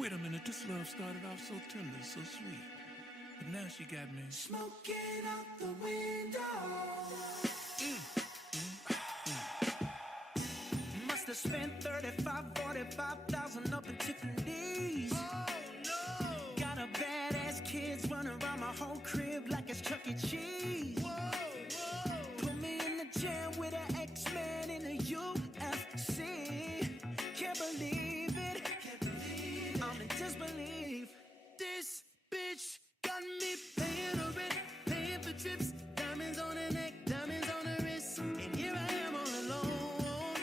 Wait a minute, this love started off so tender, so sweet. But now she got me smoking out the window. Must have spent 45,000 up in Tiffany's. Oh no! Got a badass kids running around my whole crib like it's Chuck E. Cheese. Whoa, whoa. Put me in the jam with an X-Man in the UFC. Can't believe it. I'm in disbelief. This bitch got me paying her rent, paying for trips, diamonds on her neck, diamonds on her wrist, and here I am all alone.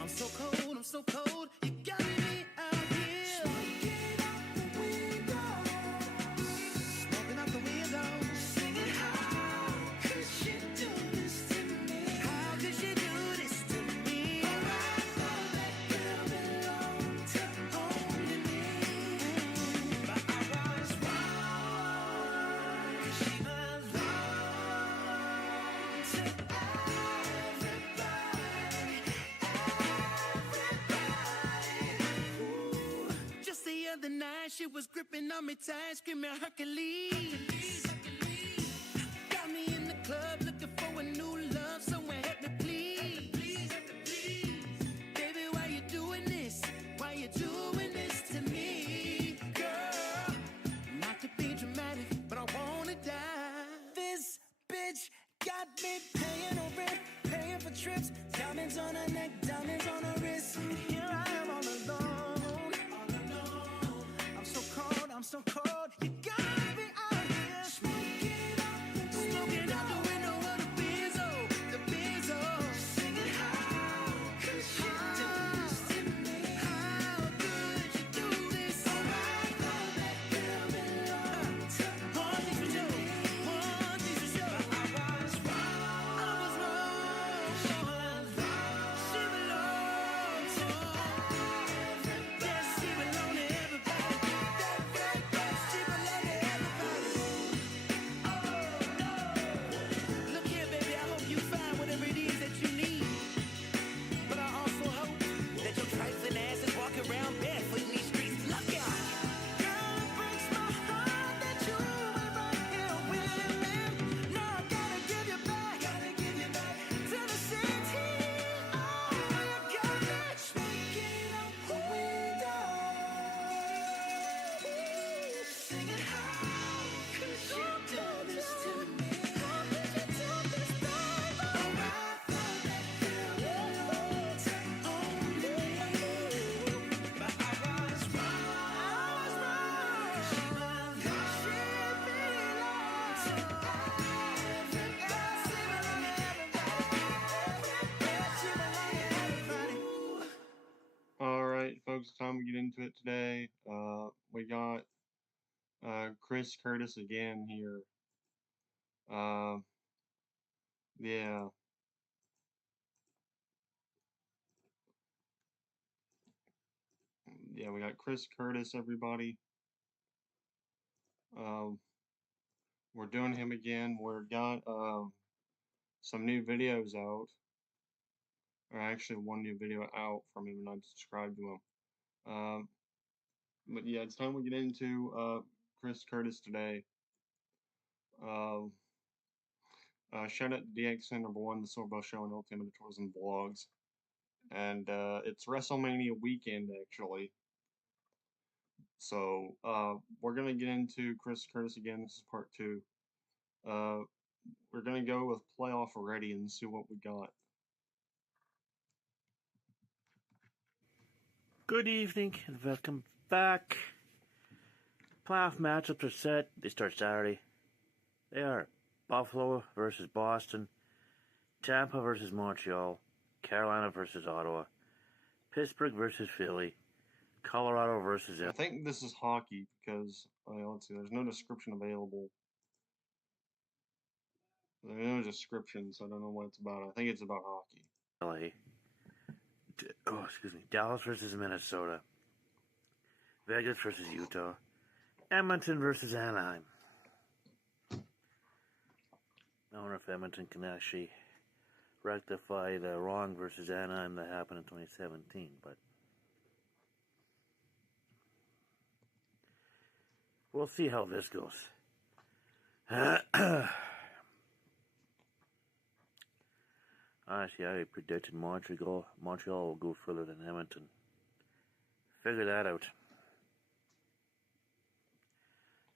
I'm so cold, I'm so cold. You got me out here. Smoking out the window. Smoking out the window. Singing, how could she do this to me? How could she do this to me? Oh, I thought that girl belonged to only me. But I was wrong. 'Cause she belonged to everybody. Ooh. Just the other night, she was gripping on me tight, screaming Hercules. Got me in the club looking for a new love, someone help me please. Baby, why you doing this? Why you doing this to me, girl? Not to be dramatic, but I wanna die. This bitch got me paying her rent, paying for trips, diamonds on her neck, diamonds on her wrist, and here I am all alone. I'm so cold, I'm so cold. You got me out here smoking out the window of the Benzo, singing, how could she do this to me? How could you do this? Oh, I thought that girl belonged to one thing for sure, one thing for sure. But I was wrong. She belonged to everybody. Yes, she belonged to everybody. She belonged to everybody. Look here, baby, I hope you find whatever it is that you need. But I also hope that your trifling ass is walking around barefoot in these streets. Look out! Girl, it breaks my heart that you ain't right here with me. Now I gotta give you back to the city. Oh, you got me smoking out the window, singing, how could you do this to me? How could you do this, baby? Oh, I thought that girl belonged to only me. But I was wrong. 'Cause she belonged to everybody. Alright, folks, time we get into it today. We got Chris Curtis again here. Uh, yeah, we got Chris Curtis, everybody. We're doing him again. We've got some new videos out, or actually one new video out from him, and I subscribed to him. But yeah, it's time we get into Chris Curtis today. Shout out to DXN #1, the Silver Show, and Ultimate Tourism Vlogs. And it's WrestleMania weekend, actually. So we're gonna get into Chris Curtis again. This is part 2. We're gonna go with Playoff Ready and see what we got. Good evening and welcome back. Playoff matchups are set. They start Saturday. They are Buffalo versus Boston, Tampa versus Montreal, Carolina versus Ottawa, Pittsburgh versus Philly, Colorado versus I think this is hockey because let's see, there's no description available. There's no description, so I don't know what it's about. I think it's about hockey. LA. Dallas versus Minnesota, Vegas versus Utah, Edmonton versus Anaheim. I wonder if Edmonton can actually rectify the wrong versus Anaheim that happened in 2017, but we'll see how this goes. Honestly, I predicted Montreal will go further than Edmonton. Figure that out.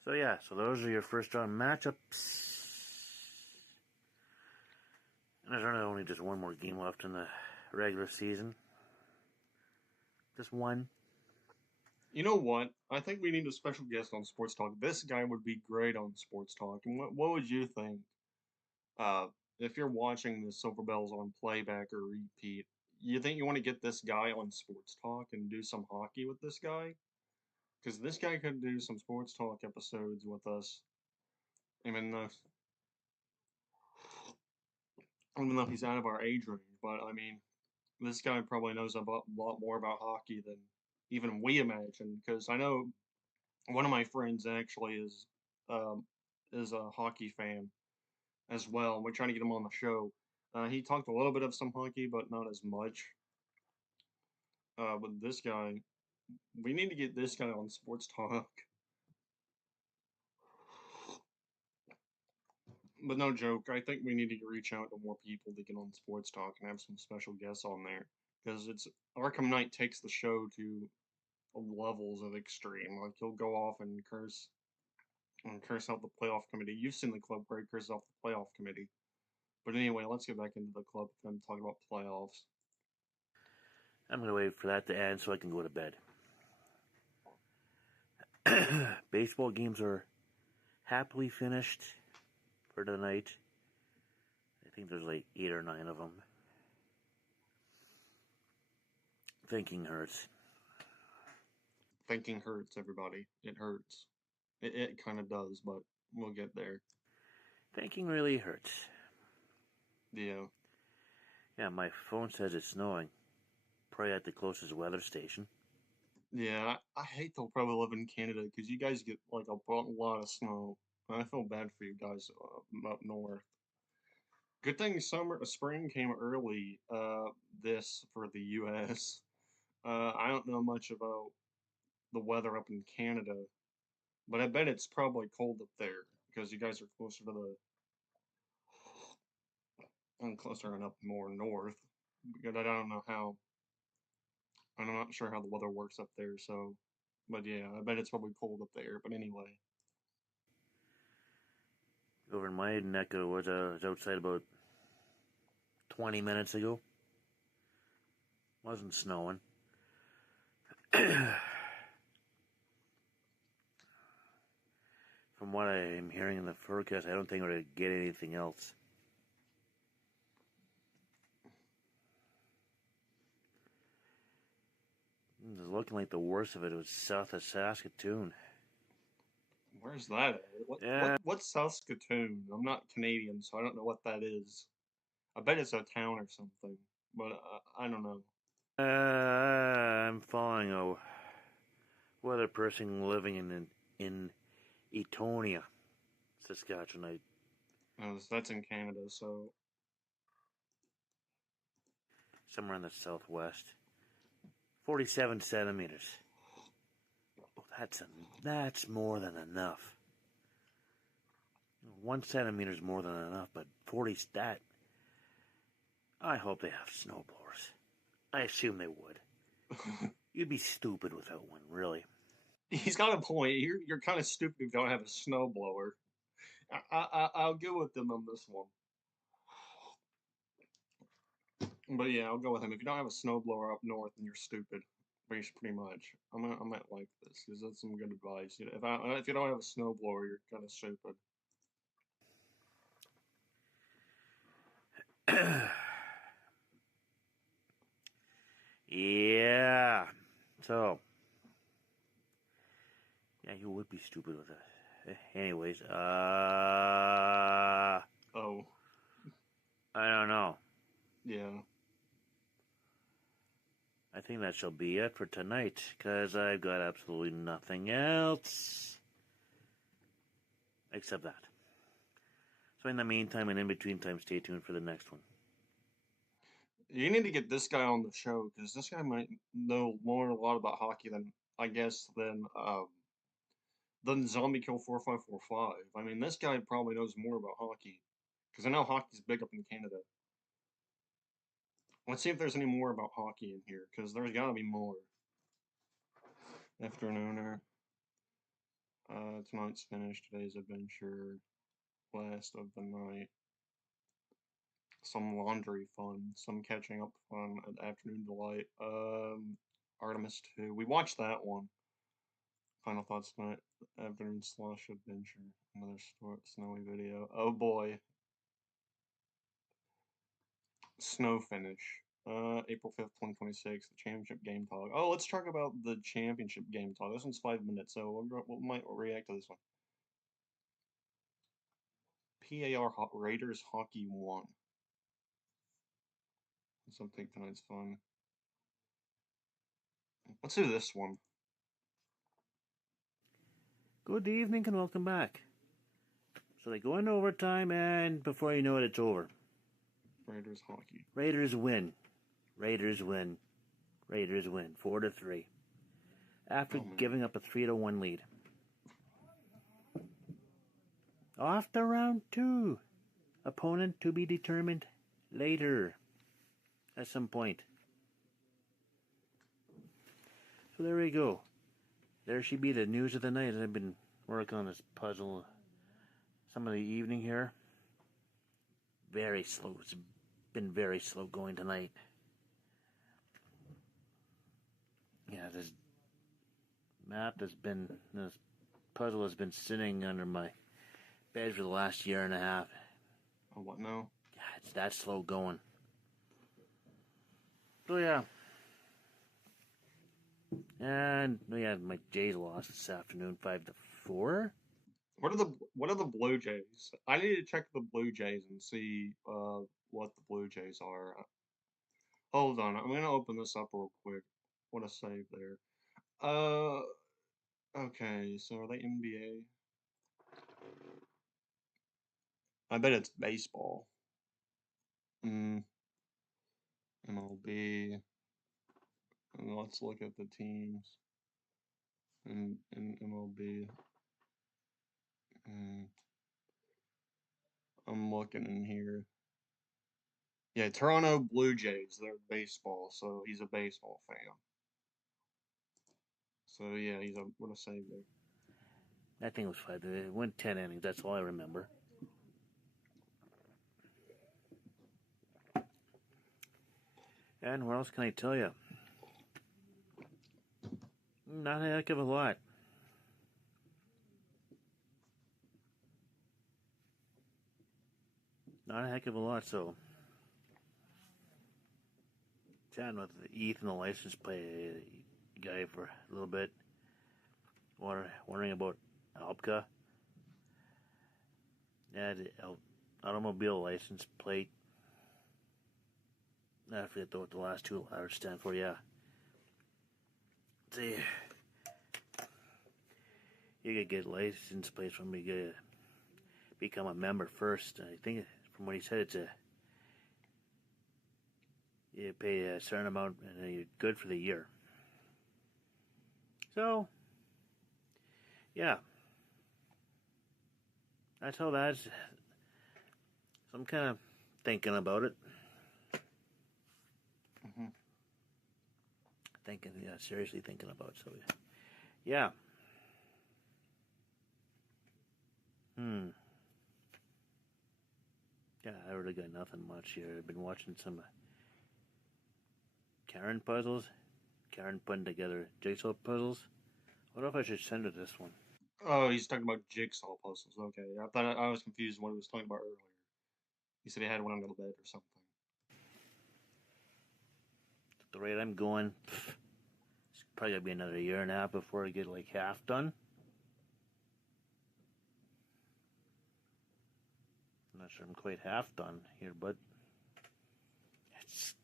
So yeah, so those are your first round matchups. And there's only just one more game left in the regular season. Just one. You know what? I think we need a special guest on Sports Talk. This guy would be great on Sports Talk. And what would you think? If you're watching the Silver Bells on playback or repeat, you think you want to get this guy on Sports Talk and do some hockey with this guy? Because this guy could do some Sports Talk episodes with us, even though he's out of our age range. But I mean, this guy probably knows a lot more about hockey than even we imagine. Because I know one of my friends actually is a hockey fan as well. We're trying to get him on the show. He talked a little bit of some hockey, but not as much. With this guy, we need to get this guy on Sports Talk. But no joke, I think we need to reach out to more people to get on Sports Talk and have some special guests on there. Because it's Arkham Knight takes the show to levels of extreme. Like he'll go off and curse out the playoff committee. You've seen the club where he curses off the playoff committee. But anyway, let's get back into the club and talk about playoffs. I'm going to wait for that to end so I can go to bed. Baseball games are happily finished for tonight. I think there's like 8 or 9 of them. Thinking hurts. Thinking hurts, everybody. It hurts. It kind of does, but we'll get there. Thinking really hurts. Yeah. Yeah, my phone says it's snowing. Probably at the closest weather station. Yeah, I hate they'll probably live in Canada because you guys get like a lot of snow. I feel bad for you guys up north. Good thing spring came early. This for the U.S. I don't know much about the weather up in Canada, but I bet it's probably cold up there because you guys are closer to closer and up more north. Because I don't know how. I'm not sure how the weather works up there, so. But yeah, I bet it's probably cold up there. But anyway. Over in my neck of the woods, I was outside about 20 minutes ago. Wasn't snowing. From what I'm hearing in the forecast, I don't think we're going to get anything else. It's looking like the worst of it was south of Saskatoon. Where's that at? What's Saskatoon? I'm not Canadian, so I don't know what that is. I bet it's a town or something, but I don't know. I'm following a weather person living in Etonia, Saskatchewan. That's in Canada, so somewhere in the southwest. 47 centimeters. Oh, that's more than enough. 1 centimeter is more than enough, but 40 stat. I hope they have snowblowers. I assume they would. You'd be stupid without one, really. He's got a point. You're kind of stupid if you don't have a snowblower. I'll go with them on this one. But yeah, I'll go with him. If you don't have a snowblower up north, then you're stupid. Pretty much. I might like this because that's some good advice. If you don't have a snowblower, you're kind of stupid. Yeah. So. Yeah, you would be stupid with that. Anyways, Oh. I don't know. Yeah. I think that shall be it for tonight, because I've got absolutely nothing else except that. So in the meantime and in between time, stay tuned for the next one. You need to get this guy on the show, because this guy might know a lot about hockey than than Zombie Kill 4545. I mean, this guy probably knows more about hockey. Because I know hockey's big up in Canada. Let's see if there's any more about hockey in here, because there's gotta be more. Afternooner. Tonight's finished. Today's adventure. Last of the night. Some laundry fun. Some catching up fun at Afternoon Delight. Artemis 2. We watched that one. Final thoughts tonight. Afternoon slash adventure. Another snowy video. Oh boy. Snow finish. April 5th, 2026, the championship game talk. Oh, let's talk about the championship game talk. This one's 5 minutes, so we might react to this one. PAR Raiders Hockey 1. Something tonight's fun. Let's do this one. Good evening and welcome back. So they go into overtime, and before you know it, it's over. Raiders Hockey. Raiders win. Raiders win. Raiders win. 4-3. After giving up a 3-1 lead. Off to round 2. Opponent to be determined later. At some point. So there we go. There should be the news of the night. I've been working on this puzzle some of the evening here. Very slow. It's been very slow going tonight. Yeah, this puzzle has been sitting under my bed for the last year and a half. Oh, what now? Yeah, it's that slow going. So yeah. And yeah, my Jays lost this afternoon, 5-4. What are the Blue Jays? I need to check the Blue Jays and see what the Blue Jays are. Hold on, I'm gonna open this up real quick. What a save there. Okay, so are they NBA? I bet it's baseball. MLB. And let's look at the teams in MLB. I'm looking in here. Yeah, Toronto Blue Jays. They're baseball, so he's a baseball fan. So yeah, what a save there. That thing was 5. It went 10 innings. That's all I remember. And what else can I tell you? Not a heck of a lot. Not a heck of a lot, so. Chatting with Ethan, the license plate guy, for a little bit. Wondering about Alpka. Yeah, the automobile license plate. I forget what the last 2 letters stand for, yeah. See, you gotta get license plates from me. You gotta become a member first. I think from what he said, you pay a certain amount and then you're good for the year. So, yeah, that's how that's. So I'm kind of thinking about it. Seriously thinking about it. So, yeah. Yeah, I really got nothing much here. I've been watching some Karen puzzles. Karen putting together jigsaw puzzles. I wonder if I should send her this one. Oh, he's talking about jigsaw puzzles. Okay, I thought I was confused what he was talking about earlier. He said he had one under the bed or something. At the rate I'm going, it's probably gonna be another year and a half before I get like half done. I'm not sure I'm quite half done here, but it's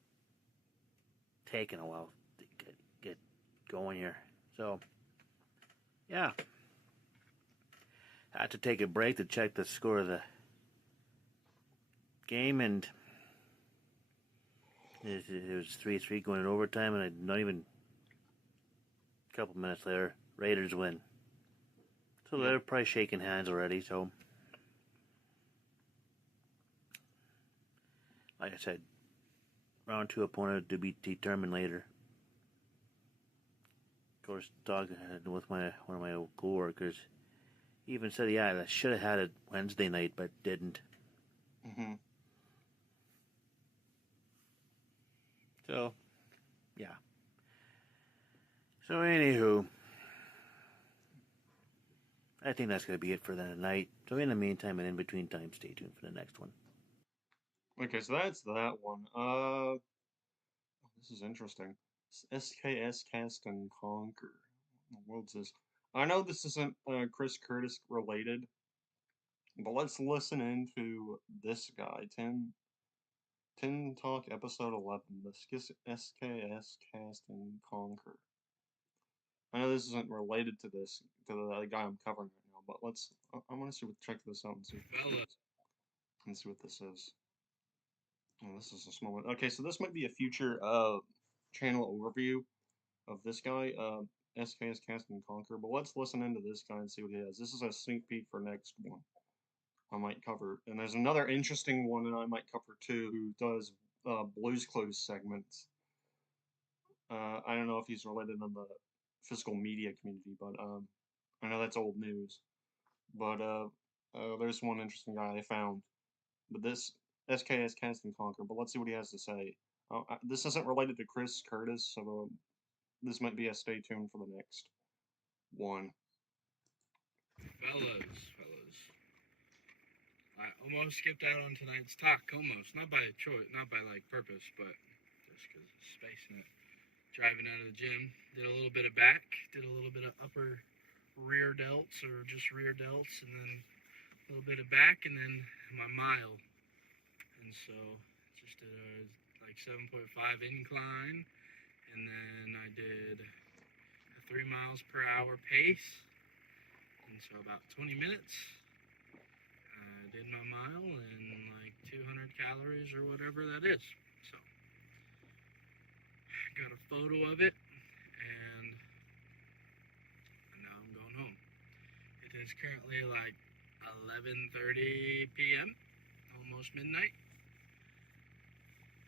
taking a while to get going here. So, yeah. I had to take a break to check the score of the game, and it was 3-3 going in overtime, and not even a couple minutes later, Raiders win. So Yep. they're probably shaking hands already, so like I said, round 2 opponent to be determined later. Of course, talking with one of my old co-workers, he even said, yeah, I should have had it Wednesday night, but didn't. Mm-hmm. So, yeah. So, anywho, I think that's going to be it for the night. So, in the meantime and in between time, stay tuned for the next one. Okay, so that's that one. This is interesting. SKS Cast and Conquer. What the world's this? I know this isn't Chris Curtis related, but let's listen into this guy. 10 Talk episode 11. The SKS Cast and Conquer. I know this isn't related to this, to the guy I'm covering right now, but I'm gonna check this out and see what this is. Oh, this is a small one. Okay, so this might be a future channel overview of this guy, SKS Cast and Conquer, but let's listen into this guy and see what he has. This is a sneak peek for next one I might cover. And there's another interesting one that I might cover too, who does Blues Clues segments. I don't know if he's related in the physical media community, but I know that's old news. But there's one interesting guy I found. But this SKS Cast and Conquer, but let's see what he has to say. This isn't related to Chris Curtis, so this might be a stay tuned for the next one. Fellas. I almost skipped out on tonight's talk, almost. Not by choice, not by like purpose, but just because of space in it. Driving out of the gym, did a little bit of back, did a little bit of upper rear delts or just rear delts, and then a little bit of back, and then my mile. And so just did a like 7.5 incline, and then I did a 3 miles per hour pace. And so about 20 minutes, I did my mile and like 200 calories or whatever that is. So got a photo of it, and now I'm going home. It is currently like 11:30 p.m., almost midnight,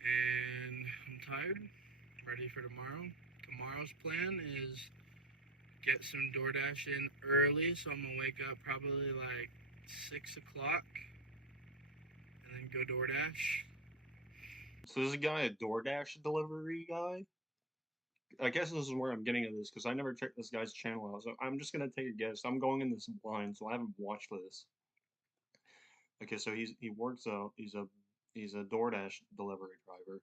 and I'm tired, ready for tomorrow. Tomorrow's plan is get some DoorDash in early, so I'm gonna wake up probably like 6 o'clock and then go DoorDash. So this guy a DoorDash delivery guy? I guess this is where I'm getting at this, because I never checked this guy's channel out, so I'm just gonna take a guess. I'm going in this blind, so I haven't watched this. Okay, so he works out. He's a DoorDash delivery driver.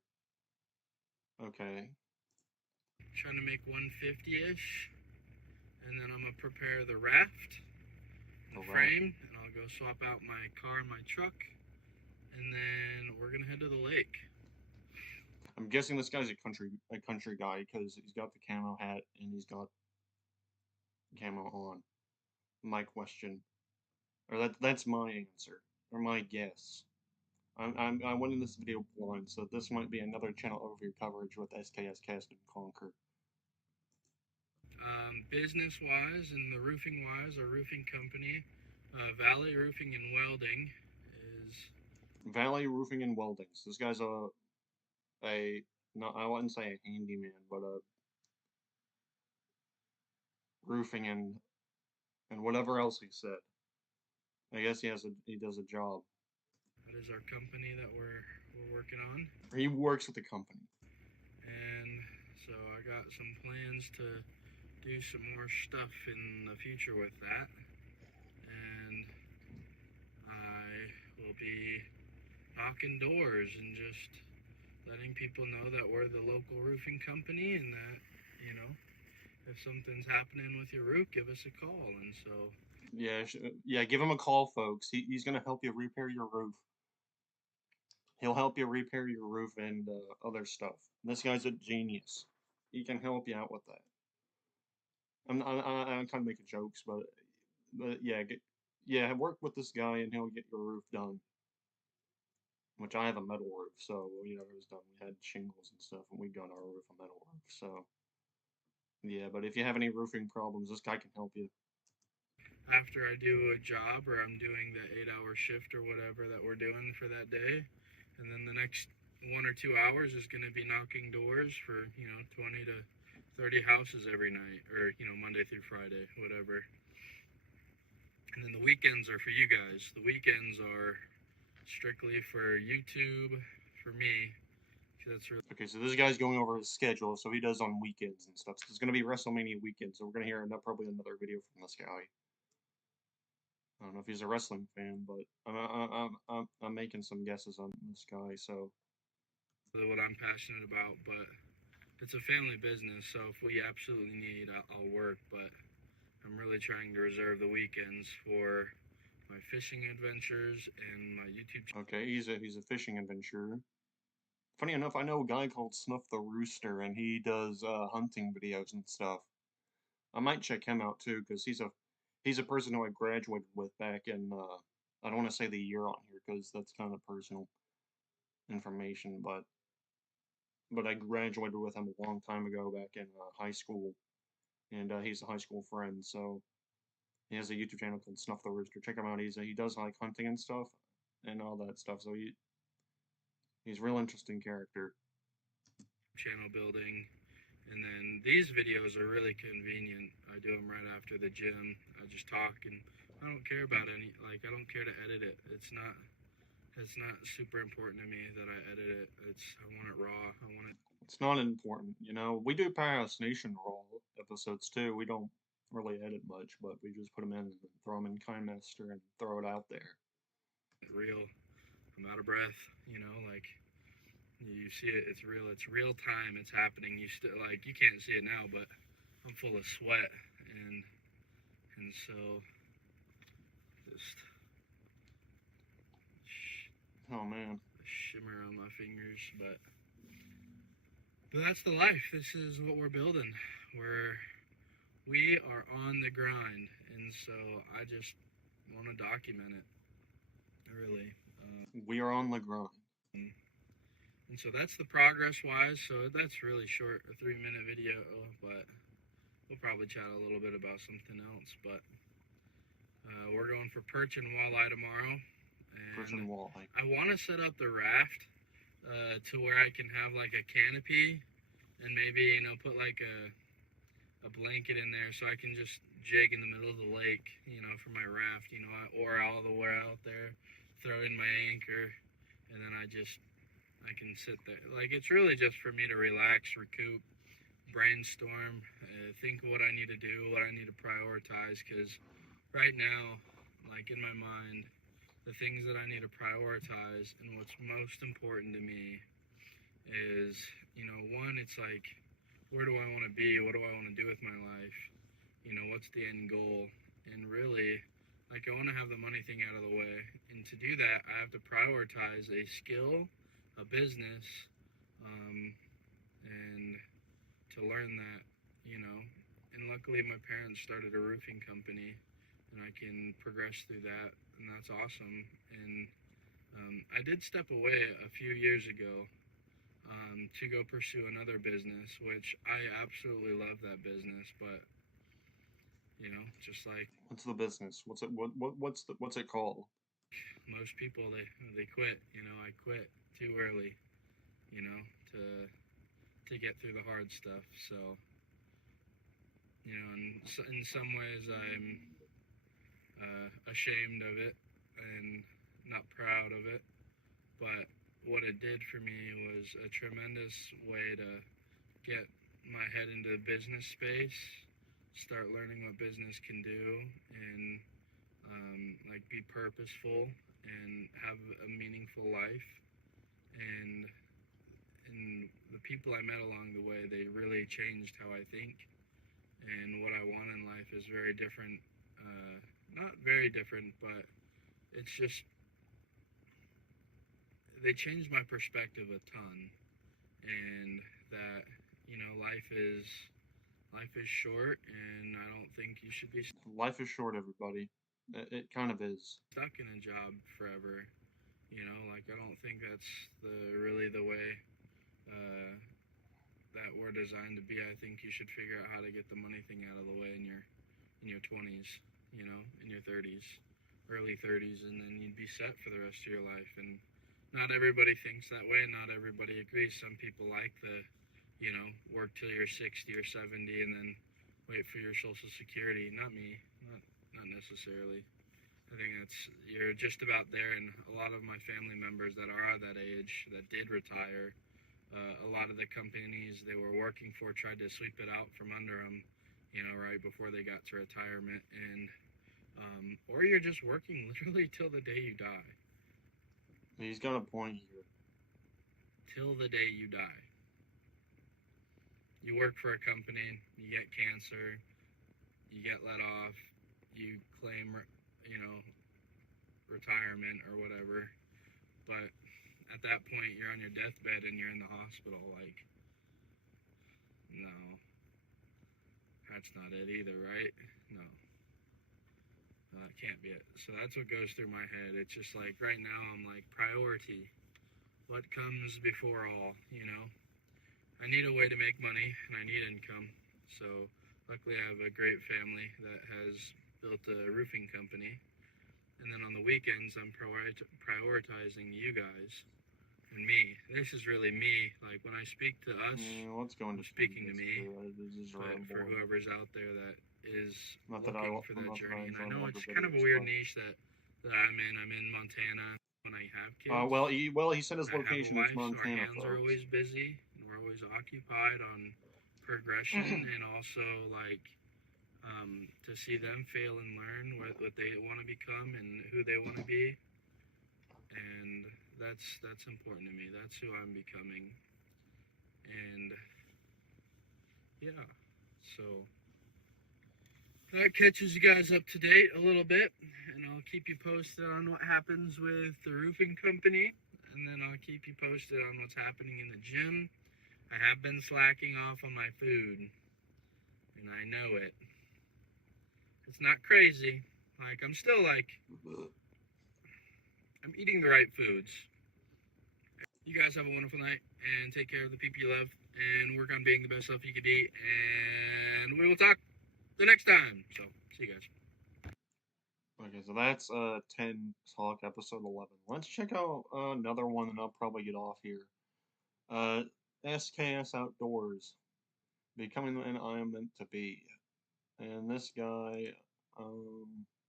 Okay. Trying to make 150-ish, and then I'm gonna prepare the raft, the frame, and I'll go swap out my car and my truck, and then we're gonna head to the lake. I'm guessing this guy's a country guy, because he's got the camo hat and he's got camo on. My question, or that's my answer, or my guess. I went in this video blind, so this might be another channel overview coverage with SKS Cast and Conquer. Business-wise and the roofing-wise, our roofing company, Valley Roofing and Welding, is Valley Roofing and Welding. So this guy's no, I wouldn't say a handyman, but a roofing and whatever else he said. I guess he does a job. that is our company that we're working on. He works with the company. And so I got some plans to do some more stuff in the future with that. And I will be knocking doors and just letting people know that we're the local roofing company, and that, you know, if something's happening with your roof, give us a call. And so Yeah, give him a call, folks. He's gonna help you repair your roof. He'll help you repair your roof and other stuff. This guy's a genius. He can help you out with that. I'm kind of making jokes, but yeah, work with this guy and he'll get your roof done. Which I have a metal roof, so it was done. We had shingles and stuff, and we got our roof a metal roof. So yeah, but if you have any roofing problems, this guy can help you. after I do a job or I'm doing the 8-hour shift or whatever that we're doing for that day. And then the next 1 or 2 hours is going to be knocking doors for, 20 to 30 houses every night, or, Monday through Friday, whatever. And then the weekends are for you guys. The weekends are strictly for YouTube, for me. That's really Okay, so this guy's going over his schedule, so he does on weekends and stuff. So it's gonna be WrestleMania weekend, so we're gonna hear probably another video from this guy. I don't know if he's a wrestling fan, but I'm making some guesses on this guy. So what I'm passionate about, but it's a family business, so if we absolutely need, I'll work, but I'm really trying to reserve the weekends for my fishing adventures and my YouTube channel. okay, he's a fishing adventurer. Funny enough, I know a guy called Snuff the Rooster, and he does hunting videos and stuff. I might check him out too, because he's a person who I graduated with back in I don't want to say the year on here because that's kind of personal information, but I graduated with him a long time ago back in high school, and he's a high school friend, so he has a YouTube channel called Snuff the Rooster. Check him out. He does like hunting and stuff and all that stuff, so he's a real interesting character. Channel building, and then these videos are really convenient. I do them right after the gym. I just talk, and I don't care about I don't care to edit it. It's not super important to me that I edit it. I want it raw. I want it. It's not important, We do Pass Nation Raw episodes too. We don't really edit much, but we just put them in and throw them in KineMaster and throw it out there. Real. I'm out of breath. You see it. It's real. It's real time. It's happening. You can't see it now, but I'm full of sweat and so just Oh man. shimmer on my fingers, but that's the life. This is what we're building. We are on the grind, and so I just want to document it. Really. We are on the grind. And so that's the progress-wise. So that's really short, a 3-minute video, but we'll probably chat a little bit about something else. But we're going for perch and walleye tomorrow. Perch and walleye. I want to set up the raft to where I can have like a canopy and maybe, put like a blanket in there so I can just jig in the middle of the lake, for my raft, or all the way out there, throw in my anchor, and then I can sit there. It's really just for me to relax, recoup, brainstorm, think of what I need to do, what I need to prioritize, because right now, in my mind, the things that I need to prioritize and what's most important to me is, one, it's where do I want to be? What do I want to do with my life? What's the end goal? And really, I want to have the money thing out of the way. And to do that, I have to prioritize a skill, a business, and to learn that, and luckily my parents started a roofing company and I can progress through that, and that's awesome. And I did step away a few years ago to go pursue another business, which I absolutely love that business, but just like What's the business? What's it called? most people, they quit. I quit too early, to get through the hard stuff. So, in some ways I'm ashamed of it and not proud of it, but what it did for me was a tremendous way to get my head into the business space, start learning what business can do, and be purposeful and have a meaningful life. And the people I met along the way, they really changed how I think, and what I want in life is very different. Not very different, but it's just, they changed my perspective a ton, and that, life is short, and I don't think you should be Life is short, everybody. It kind of is. stuck in a job forever. I don't think that's really the way that we're designed to be. I think you should figure out how to get the money thing out of the way in your 20s. you know, in your 30s, early 30s, and then you'd be set for the rest of your life. And not everybody thinks that way. Not everybody agrees. Some people like the, you know, work till you're 60 or 70 and then wait for your Social Security. Not me. Not necessarily. I think you're just about there, and a lot of my family members that are that age that did retire, a lot of the companies they were working for tried to sweep it out from under them, you know, right before they got to retirement, and or you're just working literally till the day you die. He's got a point here. Till the day you die. You work for a company, you get cancer, you get let off, you claim, you know, retirement or whatever, but at that point you're on your deathbed and you're in the hospital. Like, no, that's not it either, right? No, that can't be it. So that's what goes through my head. It's just like right now I'm like, priority, what comes before all, you know? I need a way to make money and I need income. So luckily I have a great family that has built a roofing company. And then on the weekends, I'm prioritizing you guys and me. This is really me. Like, when I speak to us, let's go into speaking to me, but for whoever's out there that is not looking that for that journey. And I know it's videos, kind of a weird but... niche that I'm in. I'm in Montana when I have kids. He said his I location have a is wife, so our Montana, hands are always busy, and we're always occupied on progression and also, like, to see them fail and learn what they want to become and who they want to be, and that's important to me. That's who I'm becoming, and yeah, so that catches you guys up to date a little bit, and I'll keep you posted on what happens with the roofing company, and then I'll keep you posted on what's happening in the gym. I have been slacking off on my food, and I know it. It's not crazy. Like, I'm still like, I'm eating the right foods. You guys have a wonderful night, and take care of the people you love, and work on being the best self you can be, and we will talk the next time. So, see you guys. Okay, so that's 10 Talk episode 11. Let's check out another one, and I'll probably get off here. SKS Outdoors, Becoming the Man I Am Meant to Be. And this guy,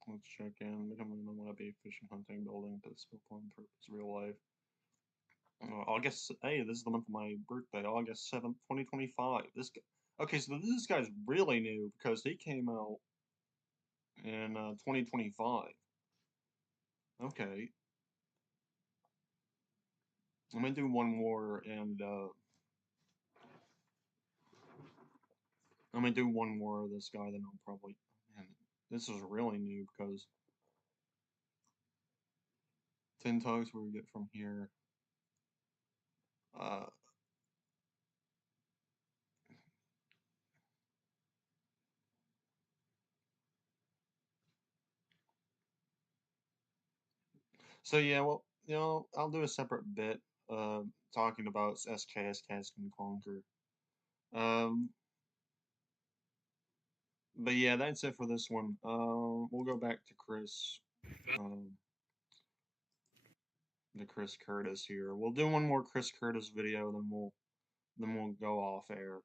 let's check in. Becoming the Man I Want to Be, fishing, hunting, building, physical plan, purpose, real life. August, hey, this is the month of my birthday, August 7th, 2025. This guy, okay, so this guy's really new because he came out in 2025. Okay. I'm gonna do one more, and I'm gonna do one more of this guy, then I'll probably... Man, this is really new because 10 Talks where we get from here. So yeah, well, you know, I'll do a separate bit talking about SKS Cast and Conquer. But yeah, that's it for this one. We'll go back to Chris. The Chris Curtis here. We'll do one more Chris Curtis video, then we'll go off air.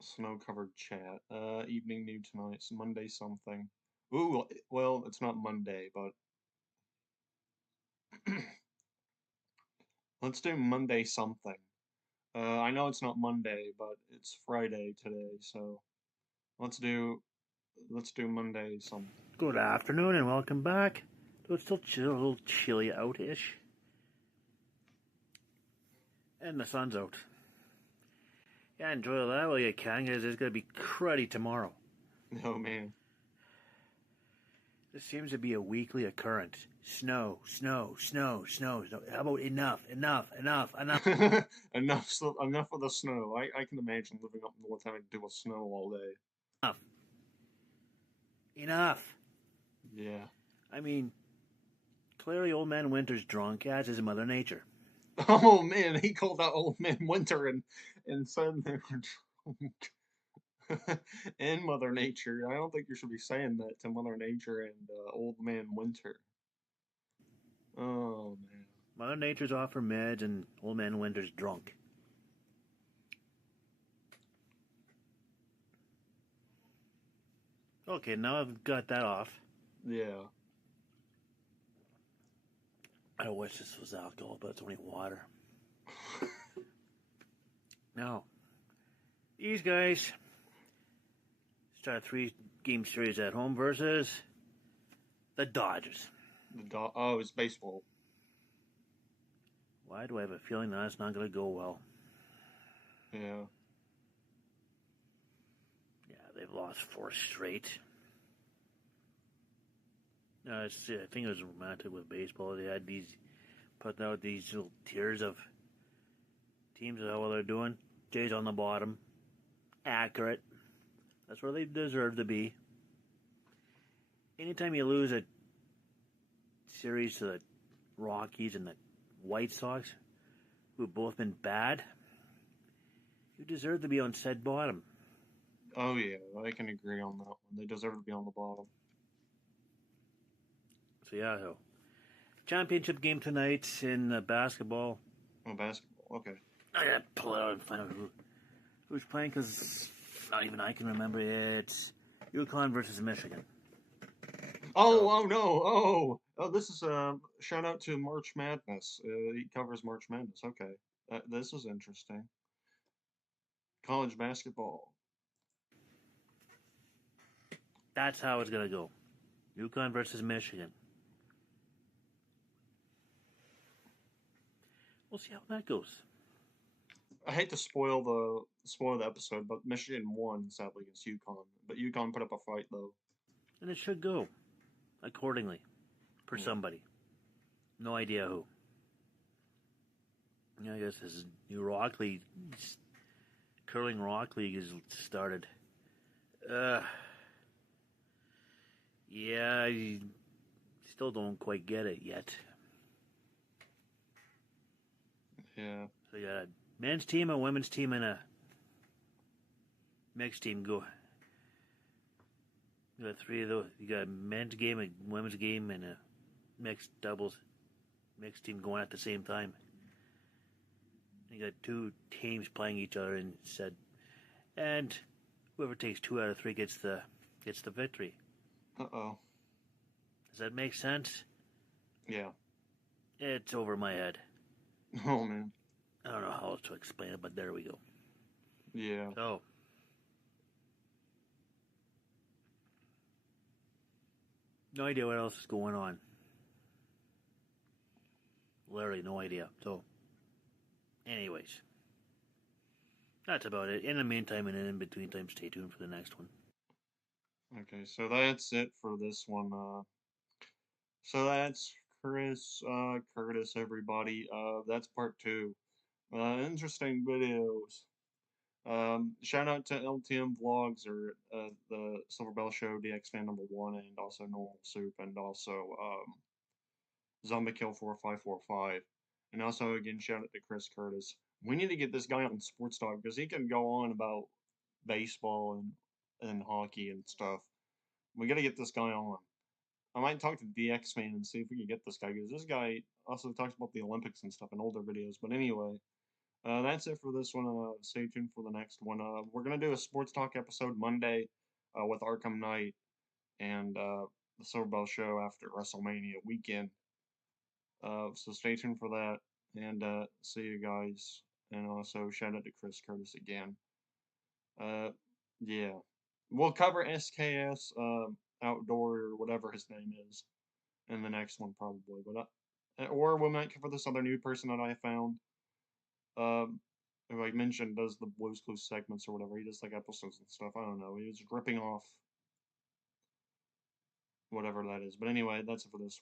Snow-covered chat. Evening new tonight. It's Monday something. Ooh, well, it's not Monday, but let's do Monday something. I know it's not Monday, but it's Friday today, so let's do Monday something. Good afternoon and welcome back. It's still a little chilly out-ish. And the sun's out. Yeah, enjoy that while you can, because it's going to be cruddy tomorrow. Oh, man. This seems to be a weekly occurrence. Snow, snow, snow, snow, snow. How about enough? enough of the snow. I can imagine living up north having to deal with snow all day. Enough. Yeah. I mean, clearly Old Man Winter's drunk, as is Mother Nature. Oh man, he called out Old Man Winter and said they were drunk. and Mother Nature. I don't think you should be saying that to Mother Nature and Old Man Winter. Oh man. Mother Nature's off her meds and Old Man Winter's drunk. Okay, now I've got that off. Yeah. I wish this was alcohol, but it's only water. Now, these guys start a 3-game series at home versus the Dodgers. Oh, it's baseball. Why do I have a feeling that that's not going to go well? Yeah. Yeah, they've lost 4 straight. I think it was romantic with baseball. They had putting out these little tiers of teams of how well they're doing. Jays on the bottom. Accurate. That's where they deserve to be. Anytime you lose a series to the Rockies and the White Sox, who have both been bad, you deserve to be on said bottom. Oh yeah, I can agree on that one. They deserve to be on the bottom. So yeah, championship game tonight in basketball. Oh, basketball. Okay. I gotta pull it out and find out who's playing, because not even I can remember. It's UConn versus Michigan. Oh no! Oh, this is shout out to March Madness. He covers March Madness. Okay, this is interesting. College basketball. That's how it's gonna go. UConn versus Michigan. We'll see how that goes. I hate to spoil the episode, but Michigan won sadly against UConn. But UConn put up a fight though. And it should go accordingly for somebody. No idea who. I guess this new Rock League, curling Rock League has started. Yeah, I still don't quite get it yet. Yeah. So you got a men's team, a women's team, and a mixed team go. You got 3 of those. You got a men's game, a women's game, and a mixed doubles mixed team going at the same time. You got 2 teams playing each other and and whoever takes 2 out of 3 gets the victory. Uh-oh. Does that make sense? Yeah. It's over my head. Oh man. I don't know how else to explain it, but there we go. Yeah. So, no idea what else is going on. Literally no idea. So, anyways, that's about it. In the meantime and in between time, stay tuned for the next one. Okay, so that's it for this one. So that's Curtis, everybody. That's part 2. Interesting videos. Shout out to LTM Vlogs or the Silver Bell Show, DX Fan number 1, and also Normal Soup, and also Zombie Kill 4545, and also again shout out to Chris Curtis. We need to get this guy on Sports Talk because he can go on about baseball and hockey and stuff. We got to get this guy on. I might talk to DX Fan and see if we can get this guy, because this guy also talks about the Olympics and stuff in older videos. But anyway, that's it for this one. Stay tuned for the next one. We're gonna do a Sports Talk episode Monday with Arkham Knight and the Silver Bell Show after WrestleMania weekend. So stay tuned for that, and see you guys. And also shout out to Chris Curtis again. Yeah, we'll cover SKS Outdoor or whatever his name is in the next one probably, but or we might cover this other new person that I found. Who I mentioned does the Blues Clues segments or whatever. He does like episodes and stuff. I don't know. He was ripping off whatever that is. But anyway, that's it for this.